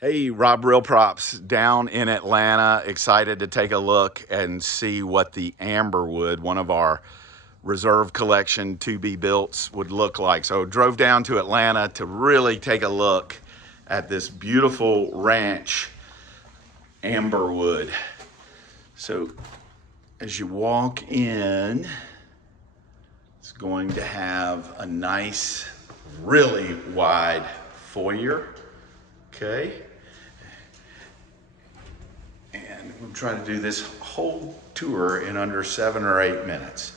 Hey, Rob Real Props down in Atlanta. Excited to take a look and see what the Amberwood, one of our reserve collection to be builts, would look like. So drove down to Atlanta to really take a look at this beautiful ranch, Amberwood. So as you walk in, it's going to have a nice, really wide foyer. Okay. And we'll try to do this whole tour in under 7 or 8 minutes.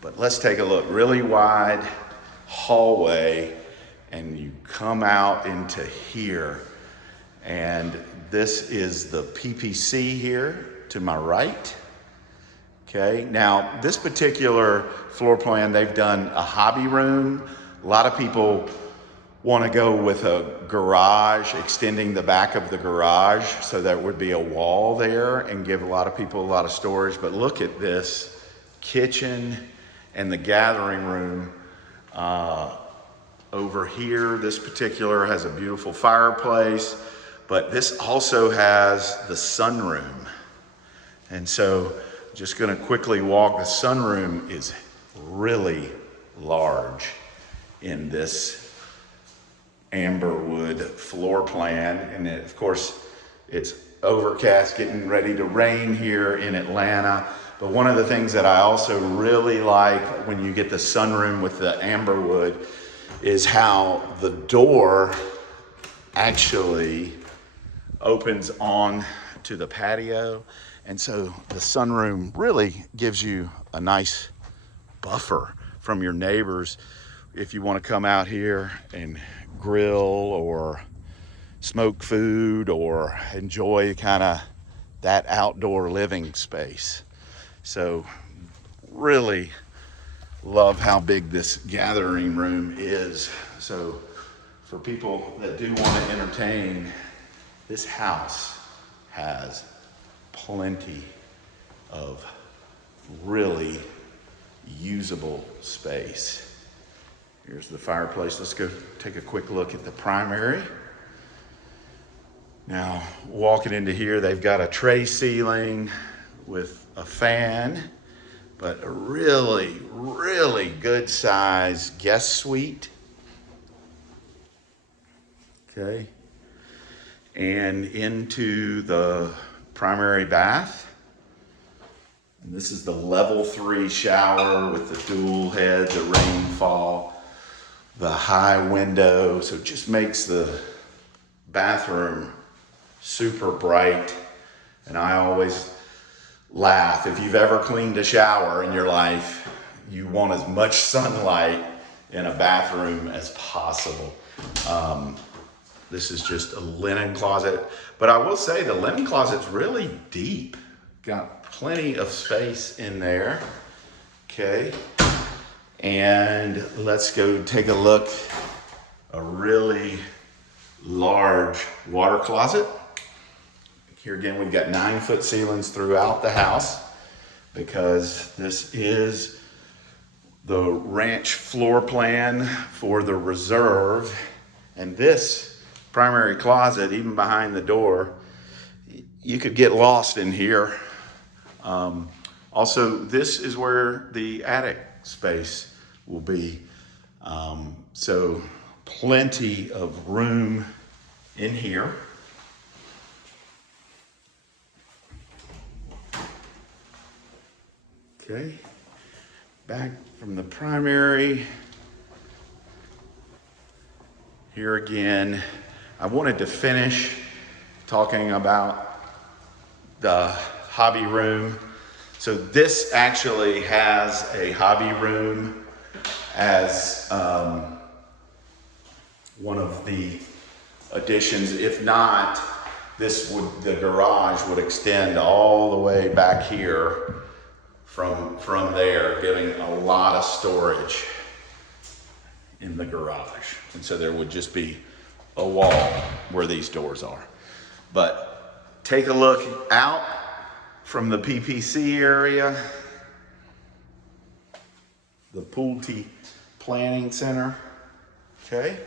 But let's take a look. Really wide hallway, and you come out into here. And this is the PPC here to my right. Okay, now this particular floor plan, they've done a hobby room. A lot of people want to go with a garage, extending the back of the garage so there would be a wall there and give a lot of people a lot of storage. But look at this kitchen and the gathering room over here. This particular has a beautiful fireplace, but this also has the sunroom. And so just going to quickly walk. The sunroom is really large in this Amberwood floor plan, and of course it's overcast, getting ready to rain here in Atlanta. But one of the things that I also really like when you get the sunroom with the Amberwood is how the door actually opens on to the patio, and so the sunroom really gives you a nice buffer from your neighbors if you want to come out here and grill or smoke food or enjoy kind of that outdoor living space. So really love how big this gathering room is. So for people that do want to entertain, this house has plenty of really usable space. Here's the fireplace. Let's go take a quick look at the primary. Now, walking into here, they've got a tray ceiling with a fan, but a really, really good size guest suite. Okay. And into the primary bath. And this is the level 3 shower with the dual head, the rainfall, the high window, so it just makes the bathroom super bright. And I always laugh, if you've ever cleaned a shower in your life, you want as much sunlight in a bathroom as possible. This is just a linen closet, but I will say the linen closet's really deep. Got plenty of space in there. Okay. And let's go take a look. A really large water closet. Here again, we've got 9-foot ceilings throughout the house because this is the ranch floor plan for the reserve. And this primary closet, even behind the door, you could get lost in here. Also, this is where the attic space will be. So plenty of room in here. Okay, back from the primary. Here again, I wanted to finish talking about the hobby room. So this actually has a hobby room as one of the additions. If not, the garage would extend all the way back here from there, giving a lot of storage in the garage. And so there would just be a wall where these doors are. But take a look out from the PPC area, the Pulte Planning Center, okay?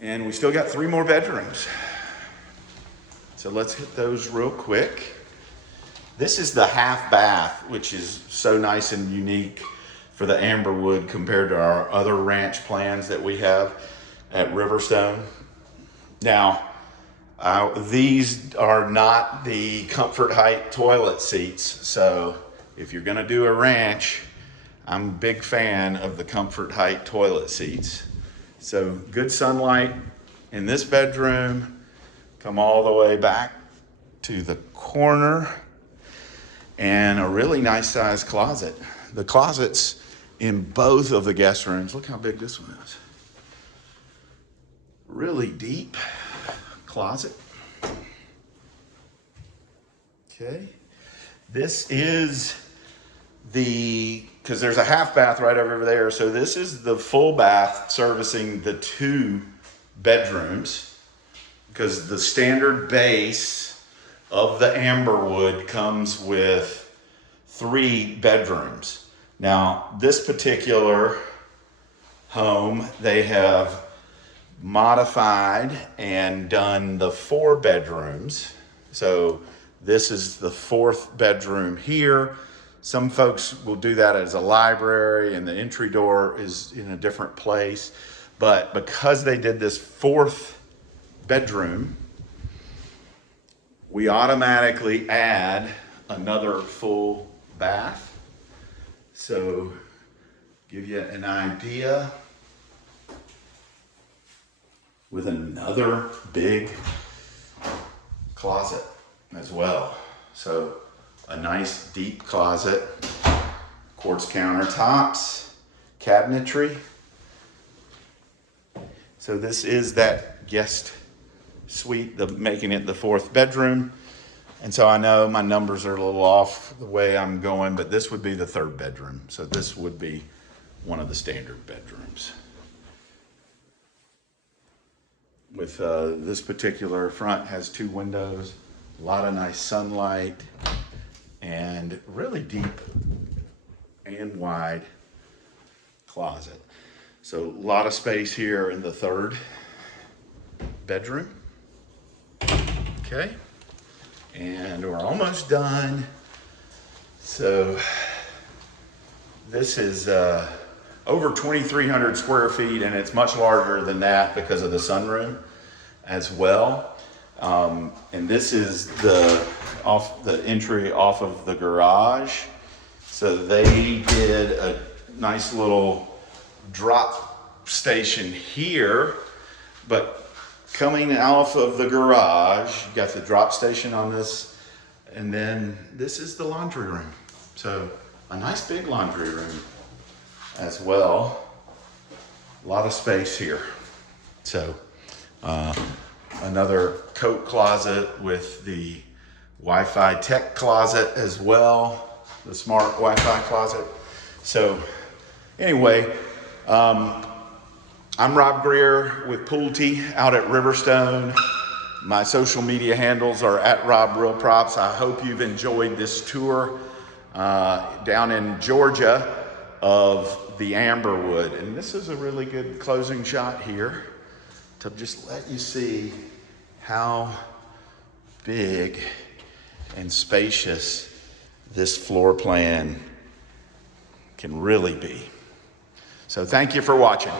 And we still got 3 more bedrooms. So let's hit those real quick. This is the half bath, which is so nice and unique for the Amberwood compared to our other ranch plans that we have at Riverstone. Now, these are not the comfort height toilet seats. So if you're gonna do a ranch, I'm a big fan of the comfort height toilet seats. So good sunlight in this bedroom, come all the way back to the corner, and a really nice sized closet. The closets in both of the guest rooms, look how big this one is. Really deep closet. Okay, this is because there's a half bath right over there, so this is the full bath servicing the 2 bedrooms, because the standard base of the Amberwood comes with 3 bedrooms. Now, this particular home, they have modified and done the 4 bedrooms. So this is the 4th bedroom here. Some folks will do that as a library, and the entry door is in a different place. But because they did this 4th bedroom, we automatically add another full bath. So give you an idea, with another big closet as well. So a nice deep closet, quartz countertops, cabinetry. So this is that guest suite, making it the 4th bedroom. And so I know my numbers are a little off the way I'm going, but this would be the 3rd bedroom. So this would be one of the standard bedrooms. With this particular front has 2 windows, a lot of nice sunlight, and really deep and wide closet. So a lot of space here in the 3rd bedroom. Okay, and we're almost done. So this is over 2,300 square feet, and it's much larger than that because of the sunroom as well. And this is the entry off of the garage. So they did a nice little drop station here, but coming off of the garage, you got the drop station on this, and then this is the laundry room. So a nice big laundry room as well. A lot of space here. So another coat closet with the Wi-Fi tech closet as well, the smart Wi-Fi closet. So anyway, I'm Rob Greer with Pulte out at Riverstone. My social media handles are at Rob Real Props. I hope you've enjoyed this tour down in Georgia of the Amberwood. And this is a really good closing shot here to just let you see how big and spacious this floor plan can really be. So thank you for watching.